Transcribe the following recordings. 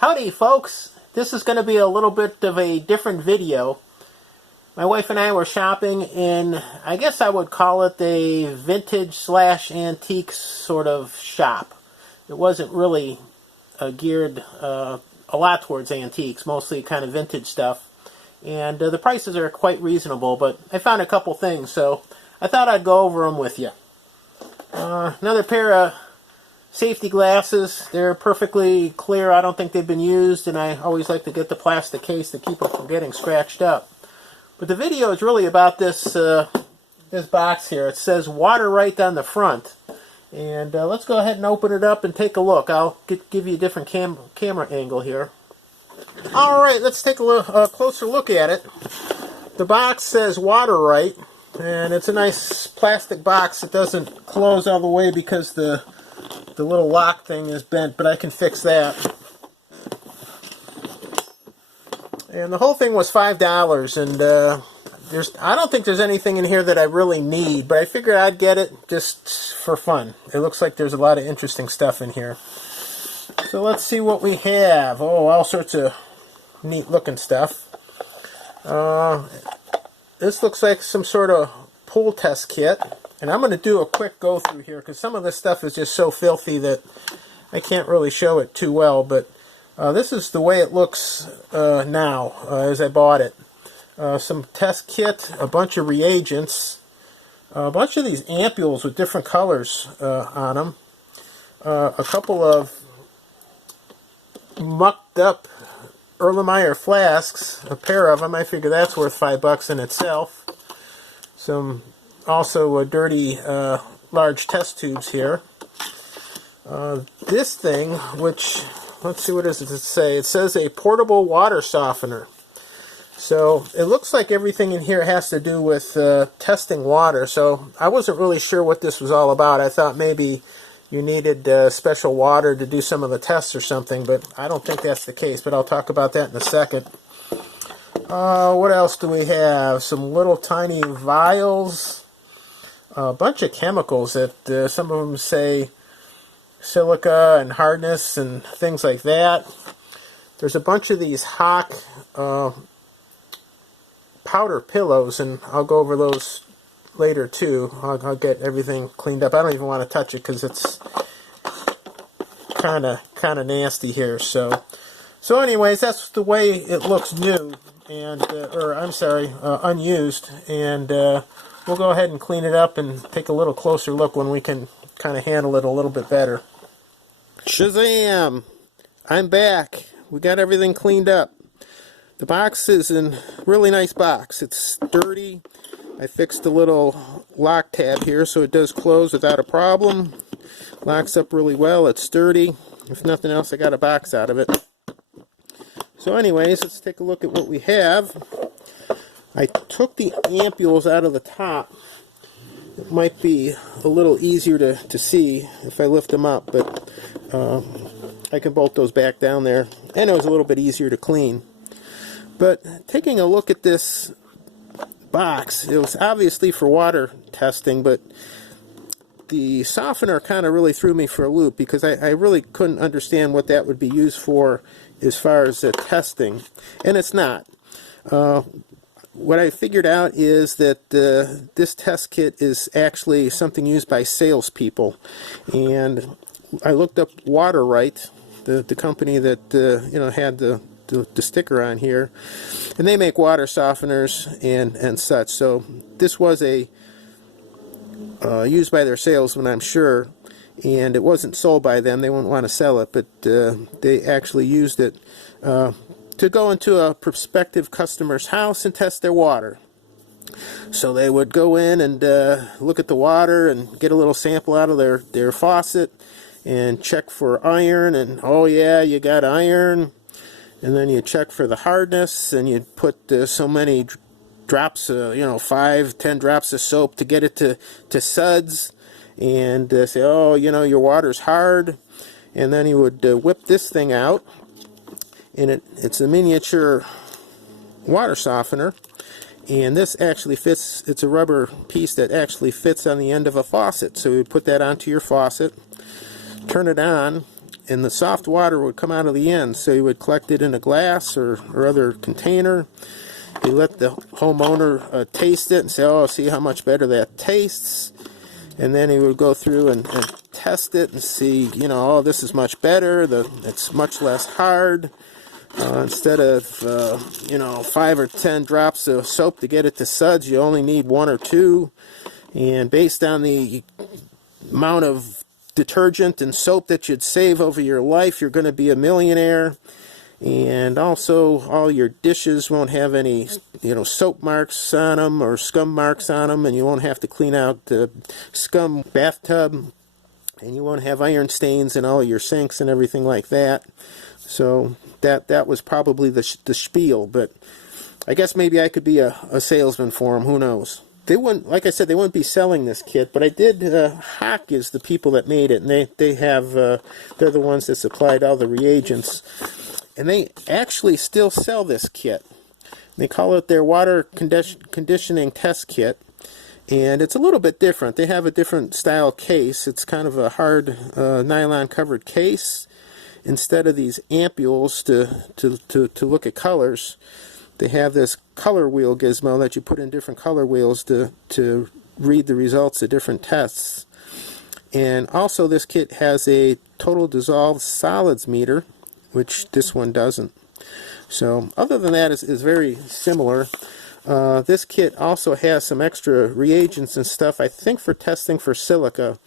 Howdy folks, this is going to be a little bit of a different video. My wife and I were shopping in, I guess I would call it a vintage slash antique sort of shop. It wasn't really geared a lot towards antiques, mostly kind of vintage stuff. And the prices are quite reasonable, but I found a couple things, so I thought I'd go over them with you. Another pair of safety glasses. They're perfectly clear. I don't think they've been used, and I always like to get the plastic case to keep them from getting scratched up. But the video is really about this this box here. It says Water Right on the front. And let's go ahead and open it up and take a look. I'll give you a different camera angle here. Alright, let's take a closer look at it. The box says Water Right, and it's a nice plastic box. It doesn't close all the way because the little lock thing is bent, but I can fix that. And the whole thing was $5, and I don't think there's anything in here that I really need, but I figured I'd get it just for fun. It looks like there's a lot of interesting stuff in here. So let's see what we have. Oh, all sorts of neat looking stuff. This looks like some sort of pool test kit. And I'm going to do a quick go through here because some of this stuff is just so filthy that I can't really show it too well. But this is the way it looks now as I bought it. Some test kit, a bunch of reagents, a bunch of these ampules with different colors on them, a couple of mucked up Erlenmeyer flasks, a pair of them. I figure that's worth $5 in itself. Some also dirty large test tubes here. This thing, which, let's see, what does it say? It says a portable water softener. So it looks like everything in here has to do with testing water. So I wasn't really sure what this was all about. I thought maybe you needed special water to do some of the tests or something, but I don't think that's the case. But I'll talk about that in a second. What else do we have? Some little tiny vials. A bunch of chemicals that some of them say silica and hardness and things like that. There's a bunch of these Hach powder pillows, and I'll go over those later too. I'll get everything cleaned up. I don't even want to touch it because it's kind of nasty here. So anyways, that's the way it looks new, and unused, and we'll go ahead and clean it up and take a little closer look when we can kind of handle it a little bit better. Shazam! I'm back. We got everything cleaned up. The box is a really nice box. It's sturdy. I fixed the little lock tab here so it does close without a problem. Locks up really well. It's sturdy. If nothing else, I got a box out of it. So anyways, let's take a look at what we have. I took the ampules out of the top. It might be a little easier to see if I lift them up, but I can bolt those back down there. And it was a little bit easier to clean. But taking a look at this box, it was obviously for water testing, but the softener kind of really threw me for a loop because I really couldn't understand what that would be used for as far as testing. And it's not. What I figured out is that this test kit is actually something used by salespeople, and I looked up Water Right, the company that had the sticker on here, and they make water softeners and such. So this was used by their salesman, I'm sure, and it wasn't sold by them. They wouldn't want to sell it, but they actually used it to go into a prospective customer's house and test their water. So they would go in and look at the water and get a little sample out of their faucet and check for iron, and oh yeah, you got iron. And then you check for the hardness, and you put so many drops, 5-10 drops of soap to get it to suds, and say, oh, your water's hard. And then you would whip this thing out, and it's a miniature water softener, and this actually fits. It's a rubber piece that actually fits on the end of a faucet. So you put that onto your faucet, turn it on, and the soft water would come out of the end. So you would collect it in a glass or other container. You let the homeowner taste it and say, oh, see how much better that tastes. And then he would go through and test it and see, you know, oh, this is much better. It's much less hard. Instead of, you know, 5 or 10 drops of soap to get it to suds, you only need 1 or 2. And based on the amount of detergent and soap that you'd save over your life, you're going to be a millionaire. And also, all your dishes won't have any, you know, soap marks on them or scum marks on them, and you won't have to clean out the scum bathtub, and you won't have iron stains in all your sinks and everything like that. So that was probably the spiel, but I guess maybe I could be a salesman for them. Who knows? They wouldn't, like I said, they wouldn't be selling this kit, but I did. Hach is the people that made it, and they have they're the ones that supplied all the reagents. And they actually still sell this kit. They call it their water conditioning test kit. And it's a little bit different. They have a different style case. It's kind of a hard nylon covered case. Instead of these ampules to look at colors, they have this color wheel gizmo that you put in different color wheels to read the results of different tests. And also this kit has a total dissolved solids meter, which this one doesn't. So other than that, is very similar. This kit also has some extra reagents and stuff, I think, for testing for silica.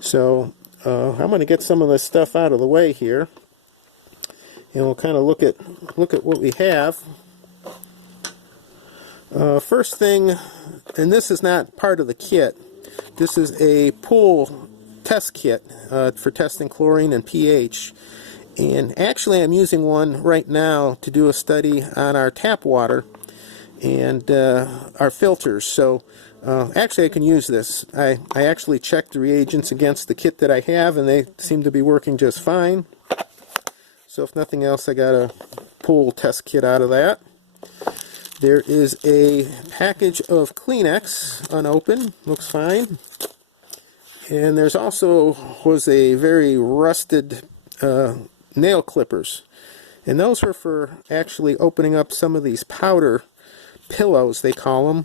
So I'm going to get some of this stuff out of the way here, and we'll kind of look at what we have. First thing, and this is not part of the kit. This is a pool test kit for testing chlorine and pH. And actually, I'm using one right now to do a study on our tap water and our filters. So actually, I can use this. I actually checked the reagents against the kit that I have, and they seem to be working just fine. So if nothing else, I got a pool test kit out of that. There is a package of Kleenex, unopened, looks fine. And there's also was a very rusted nail clippers, and those were for actually opening up some of these powder pillows, they call them.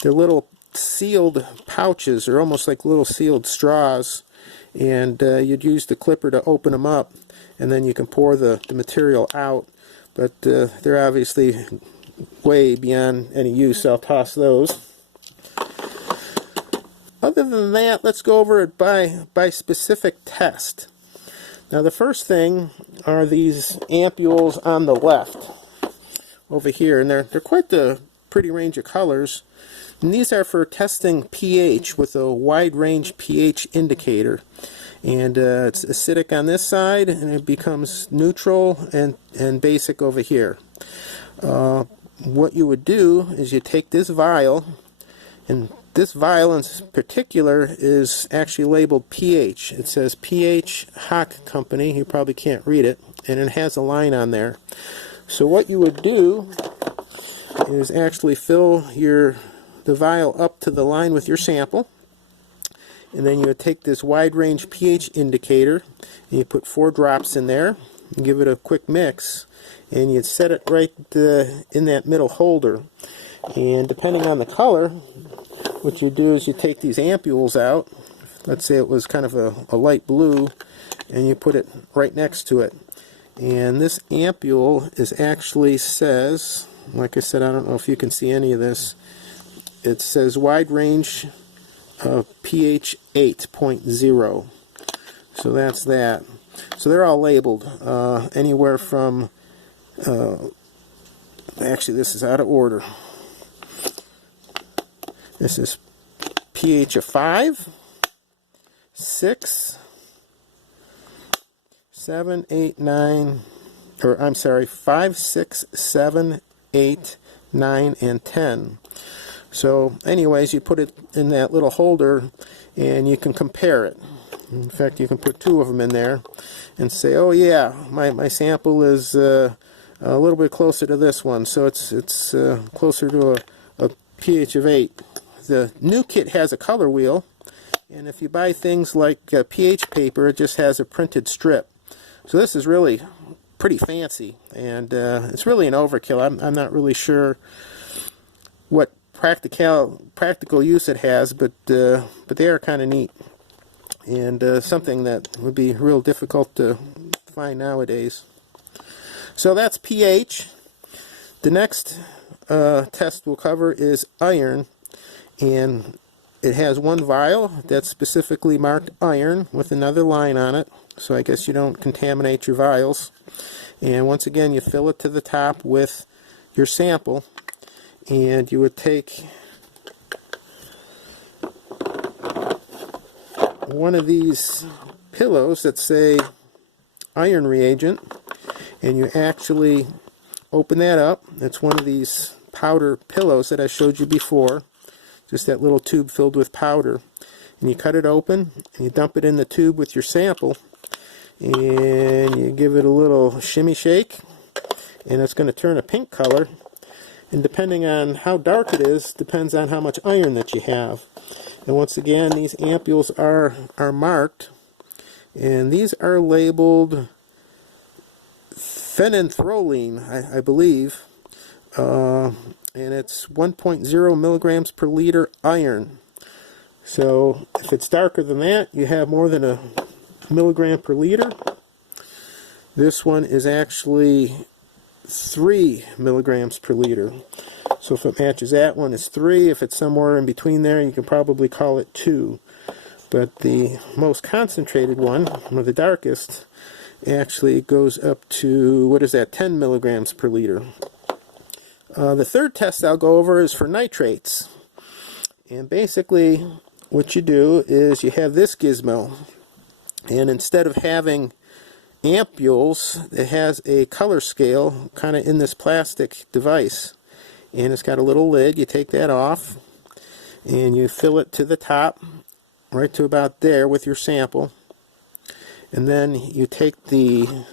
They're little sealed pouches, or almost like little sealed straws, and you'd use the clipper to open them up, and then you can pour the material out. But they're obviously way beyond any use. I'll toss those. Other than that, let's go over it by specific test. Now the first thing are these ampules on the left over here, and they're quite the pretty range of colors. And these are for testing pH with a wide range pH indicator. And it's acidic on this side, and it becomes neutral and basic over here. What you would do is you take this vial, and this vial in particular is actually labeled pH. It says pH Hach Company. You probably can't read it, and it has a line on there. So what you would do is actually fill the vial up to the line with your sample, and then you would take this wide range pH indicator, and you put 4 drops in there, and give it a quick mix, and you'd set it right in that middle holder. And depending on the color, what you do is you take these ampules out. Let's say it was kind of a light blue, and you put it right next to it. And this ampule is actually says, like I said, I don't know if you can see any of this. It says wide range pH 8.0. So that's that. So they're all labeled anywhere from, actually this is out of order. This is pH of 5, 6, 7, 8, 9, or I'm sorry, 5, 6, 7, 8, 9, and 10. So anyways, you put it in that little holder and you can compare it. In fact, you can put 2 of them in there and say, oh yeah, my sample is a little bit closer to this one, so it's closer to a pH of 8. The new kit has a color wheel, and if you buy things like pH paper, it just has a printed strip. So this is really pretty fancy, and it's really an overkill. I'm not really sure what practical use it has, but they are kind of neat, and something that would be real difficult to find nowadays. So that's pH. The next test we'll cover is iron, and it has one vial that's specifically marked iron with another line on it, so I guess you don't contaminate your vials. And once again, you fill it to the top with your sample, and you would take one of these pillows that say iron reagent, and you actually open that up. It's one of these powder pillows that I showed you before, just that little tube filled with powder, and you cut it open and you dump it in the tube with your sample, and you give it a little shimmy shake, and it's going to turn a pink color, and depending on how dark it is depends on how much iron that you have. And once again, these ampules are marked, and these are labeled phenanthroline, I believe, and it's 1.0 milligrams per liter iron. So if it's darker than that, you have more than a milligram per liter. This one is actually 3 milligrams per liter. So if it matches that one, it's 3. If it's somewhere in between there, you can probably call it 2. But the most concentrated one, or the darkest, actually goes up to, what is that, 10 milligrams per liter. The third test I'll go over is for nitrates. And basically what you do is you have this gizmo, and instead of having ampules, it has a color scale kind of in this plastic device, and it's got a little lid. You take that off and you fill it to the top, right to about there with your sample, and then you take the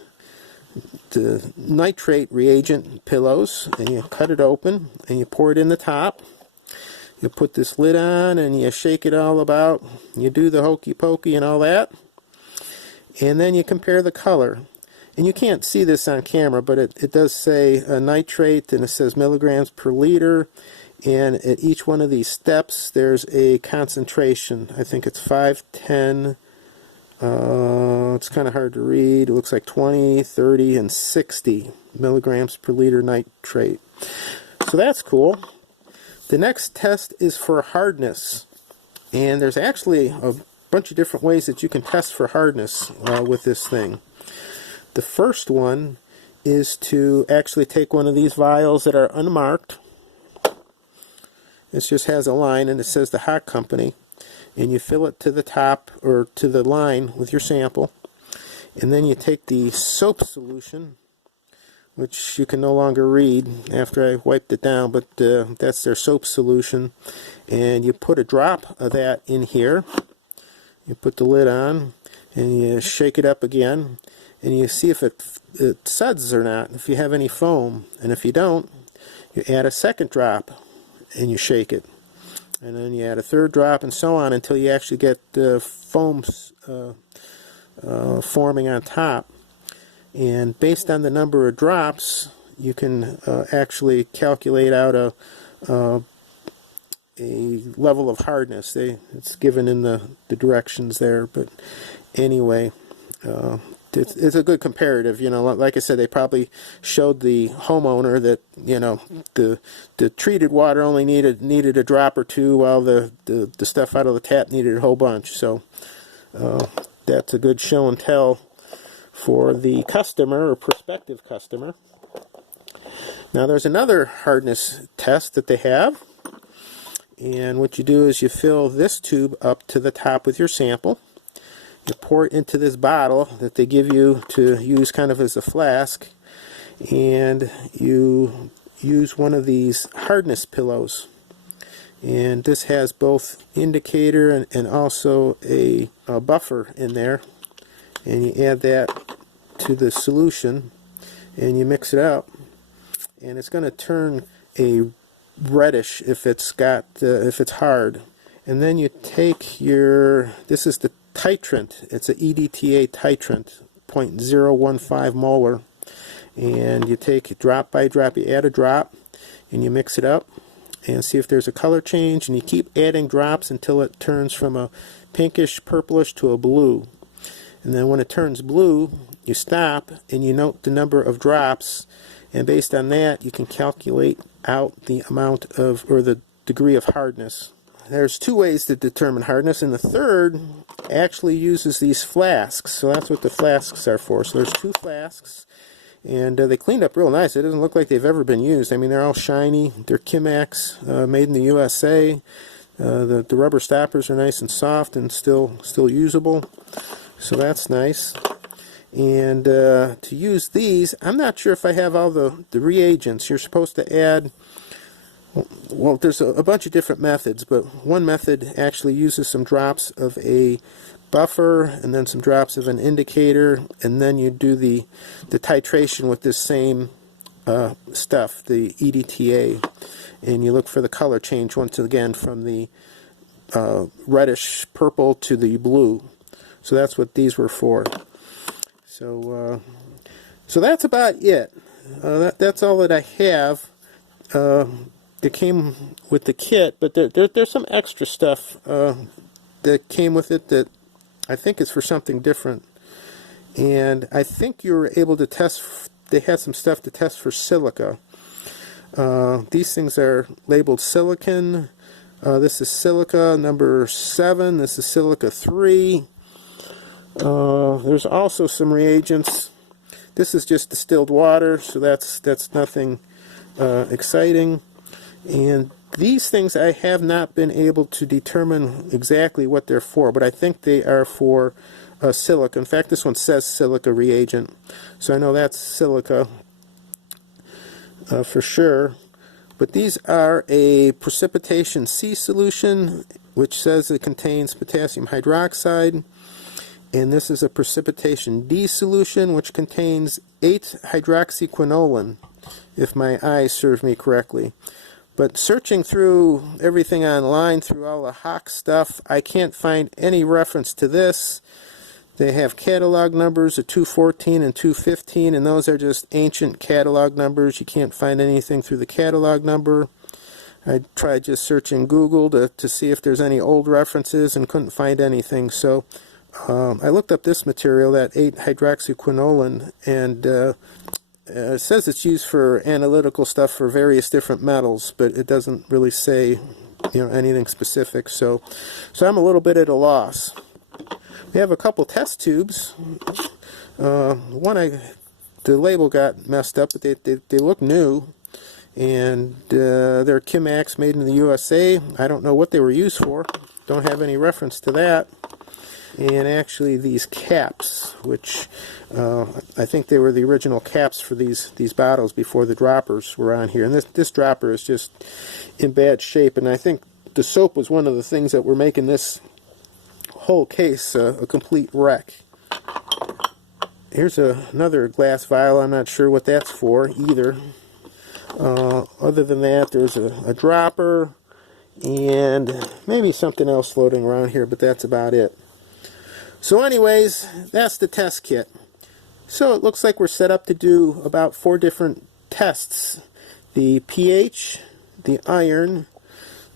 nitrate reagent pillows and you cut it open and you pour it in the top. You put this lid on and you shake it all about. You do the hokey pokey and all that, and then you compare the color. And you can't see this on camera, but it does say nitrate, and it says milligrams per liter, and at each one of these steps there's a concentration. I think it's 5, 10, it's kind of hard to read. It looks like 20, 30, and 60 milligrams per liter nitrate. So that's cool. The next test is for hardness, and there's actually a bunch of different ways that you can test for hardness with this thing. The first one is to actually take one of these vials that are unmarked. This just has a line and it says the Hach company, and you fill it to the top or to the line with your sample, and then you take the soap solution, which you can no longer read after I wiped it down, but that's their soap solution, and you put a drop of that in here. You put the lid on and you shake it up again, and you see if it suds or not, if you have any foam. And if you don't, you add a second drop and you shake it, and then you add a third drop, and so on until you actually get the foams forming on top. And based on the number of drops, you can actually calculate out a level of hardness. It's given in the directions there, but anyway, it's a good comparative. You know, like I said, they probably showed the homeowner that, you know, the treated water only needed a drop or two, while the stuff out of the tap needed a whole bunch. So that's a good show and tell for the customer or prospective customer. Now there's another hardness test that they have, and what you do is you fill this tube up to the top with your sample. You pour it into this bottle that they give you to use kind of as a flask, and you use one of these hardness pillows. And this has both indicator and also a buffer in there. And you add that to the solution and you mix it up. And it's going to turn a reddish if it's hard. And then you take this is the titrant. It's a EDTA titrant, 0.015 molar. And you take drop by drop, you add a drop, and you mix it up, and see if there's a color change, and you keep adding drops until it turns from a pinkish purplish to a blue. And then when it turns blue, you stop and you note the number of drops, and based on that you can calculate out the amount of, or the degree of hardness. There's two ways to determine hardness, and the third actually uses these flasks. So that's what the flasks are for. So there's two flasks, and they cleaned up real nice. It doesn't look like they've ever been used. I mean, they're all shiny. They're Chemex, made in the USA. The rubber stoppers are nice and soft and still usable. So that's nice. And to use these, I'm not sure if I have all the reagents. You're supposed to add, well, there's a bunch of different methods, but one method actually uses some drops of a buffer and then some drops of an indicator, and then you do the titration with this same stuff, the EDTA, and you look for the color change once again from the reddish purple to the blue. So that's what these were for. So that's about it. That's all that I have. That came with the kit, but there's some extra stuff that came with it that I think is for something different. And I think you were able to test, they had some stuff to test for silica. These things are labeled silicon. This is silica number 7. This is silica 3. There's also some reagents. This is just distilled water, so that's nothing exciting. And these things I have not been able to determine exactly what they're for, but I think they are for silica. In fact, this one says silica reagent, so I know that's silica for sure. But these are a precipitation C solution, which says it contains potassium hydroxide. And this is a precipitation D solution, which contains 8-hydroxyquinoline, if my eyes serve me correctly. But searching through everything online, through all the Hach stuff, I can't find any reference to this. They have catalog numbers of 214 and 215, and those are just ancient catalog numbers. You can't find anything through the catalog number. I tried just searching Google to see if there's any old references and couldn't find anything. So I looked up this material, that 8-hydroxyquinoline, and it says it's used for analytical stuff for various different metals, but it doesn't really say, anything specific. So I'm a little bit at a loss. We have a couple test tubes. The label got messed up, but they look new, and they're Chemex, made in the USA. I don't know what they were used for. Don't have any reference to that. And actually these caps, which I think they were the original caps for these bottles before the droppers were on here. And this dropper is just in bad shape, and I think the soap was one of the things that were making this whole case a complete wreck. Here's another glass vial. I'm not sure what that's for either. Other than that, there's a dropper and maybe something else floating around here, but that's about it. So anyways, that's the test kit. So it looks like we're set up to do about 4 different tests. The pH, the iron,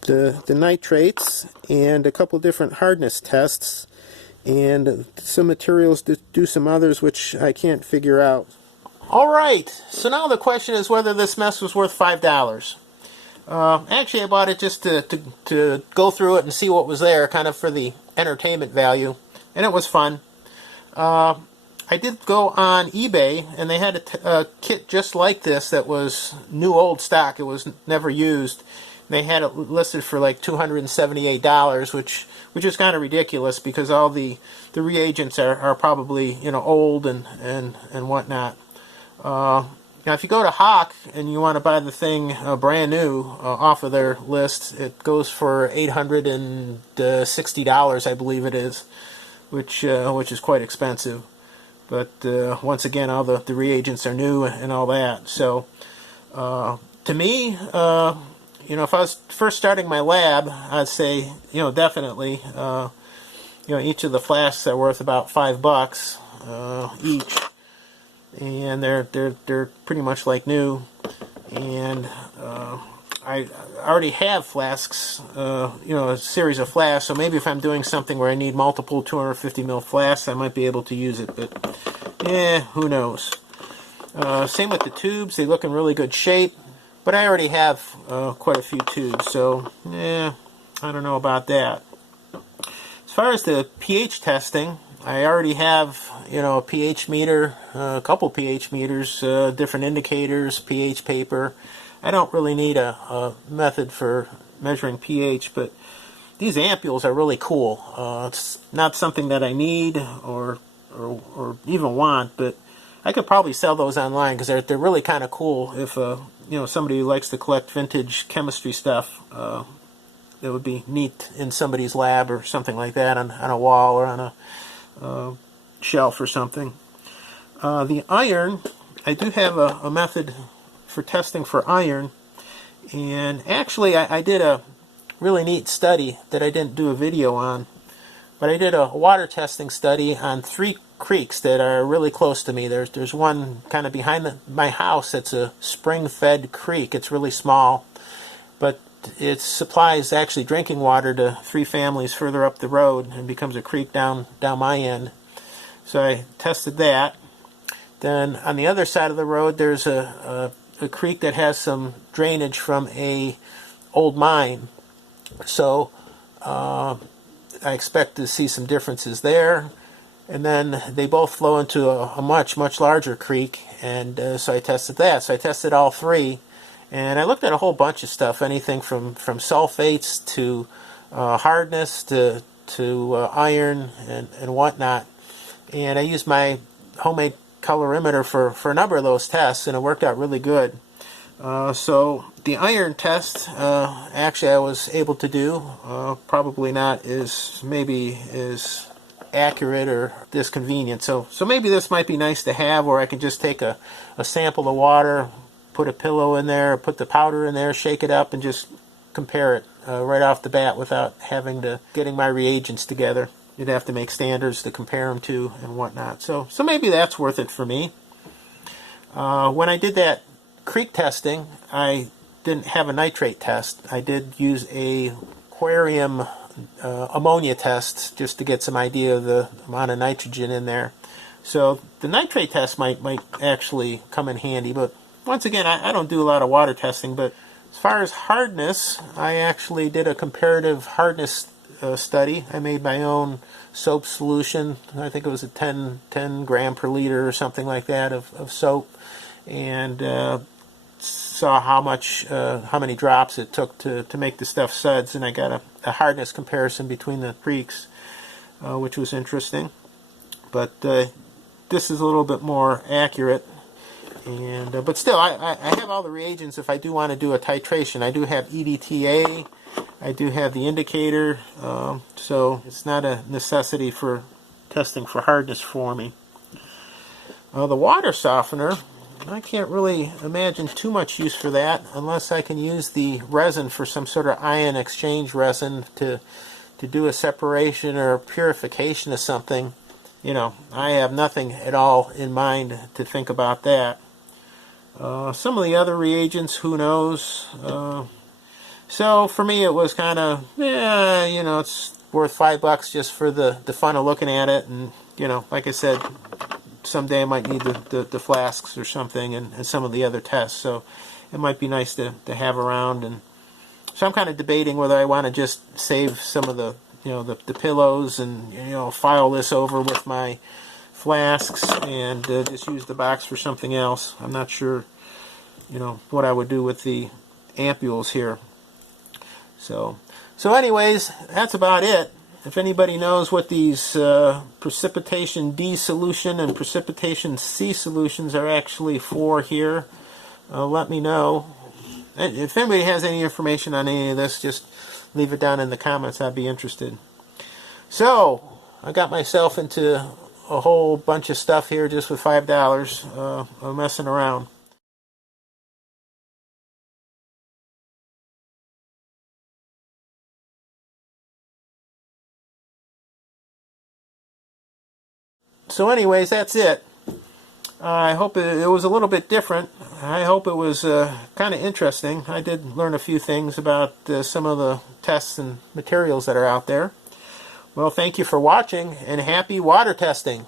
the nitrates, and a couple different hardness tests, and some materials to do some others which I can't figure out. Alright, so now the question is whether this mess was worth $5. Actually, I bought it just to go through it and see what was there, kind of for the entertainment value. And it was fun. I did go on eBay, and they had a kit just like this that was new old stock. It was never used. They had it listed for like $278, which is kind of ridiculous because all the reagents are probably old and whatnot. Now, if you go to Hach and you want to buy the thing brand new off of their list, it goes for $860, I believe it is. Which is quite expensive, but once again, all the reagents are new and all that. So, to me, if I was first starting my lab, I'd say, definitely, each of the flasks are worth about $5. each, and they're pretty much like new. And I already have flasks, a series of flasks. So maybe if I'm doing something where I need multiple 250 ml flasks, I might be able to use it. But who knows? Same with the tubes; they look in really good shape. But I already have quite a few tubes, so I don't know about that. As far as the pH testing, I already have a pH meter, a couple pH meters, different indicators, pH paper. I don't really need a method for measuring pH, but these ampules are really cool. It's not something that I need or even want, but I could probably sell those online because they're really kind of cool. If somebody who likes to collect vintage chemistry stuff, it would be neat in somebody's lab or something like that, on a wall or on a shelf or something. The iron, I do have a method for testing for iron, and actually I did a really neat study that I didn't do a video on, but I did a water testing study on 3 creeks that are really close to me. There's one kind of behind my house that's a spring-fed creek. It's really small, but it supplies actually drinking water to 3 families further up the road and becomes a creek down my end. So I tested that. Then on the other side of the road, there's a creek that has some drainage from a old mine. So I expect to see some differences there. And then they both flow into a much larger creek, and so I tested that. So I tested all 3, and I looked at a whole bunch of stuff, anything from sulfates to hardness to iron and whatnot. And I used my homemade colorimeter for a number of those tests, and it worked out really good. So the iron test, actually I was able to do, probably not as accurate or this convenient. So maybe this might be nice to have, or I can just take a sample of water, put a pillow in there, put the powder in there, shake it up, and just compare it right off the bat without getting my reagents together. You'd have to make standards to compare them to and whatnot. So maybe that's worth it for me. When I did that creek testing, I didn't have a nitrate test. I did use a aquarium ammonia test just to get some idea of the amount of nitrogen in there. So the nitrate test might actually come in handy. But once again, I don't do a lot of water testing. But as far as hardness, I actually did a comparative hardness study. I made my own soap solution. I think it was a 10 gram per liter or something like that of soap, and saw how many drops it took to make the stuff suds, and I got a hardness comparison between the creeks, which was interesting. But this is a little bit more accurate, and but still, I have all the reagents if I do want to do a titration. I do have EDTA, I do have the indicator, so it's not a necessity for testing for hardness for me. The water softener, I can't really imagine too much use for that unless I can use the resin for some sort of ion exchange resin to do a separation or purification of something. I have nothing at all in mind to think about that. Some of the other reagents, who knows? So for me, it was kind of, it's worth $5 just for the fun of looking at it, and like I said, someday I might need the flasks or something, and some of the other tests, so it might be nice to have around. And so I'm kind of debating whether I want to just save some of the the pillows and file this over with my flasks and just use the box for something else. I'm not sure what I would do with the ampules here. So anyways, that's about it. If anybody knows what these precipitation D solution and precipitation C solutions are actually for here, let me know. And if anybody has any information on any of this, just leave it down in the comments. I'd be interested. So I got myself into a whole bunch of stuff here just with $5 of messing around. So anyways, that's it. I hope it was a little bit different. I hope it was kind of interesting. I did learn a few things about some of the tests and materials that are out there. Well, thank you for watching, and happy water testing.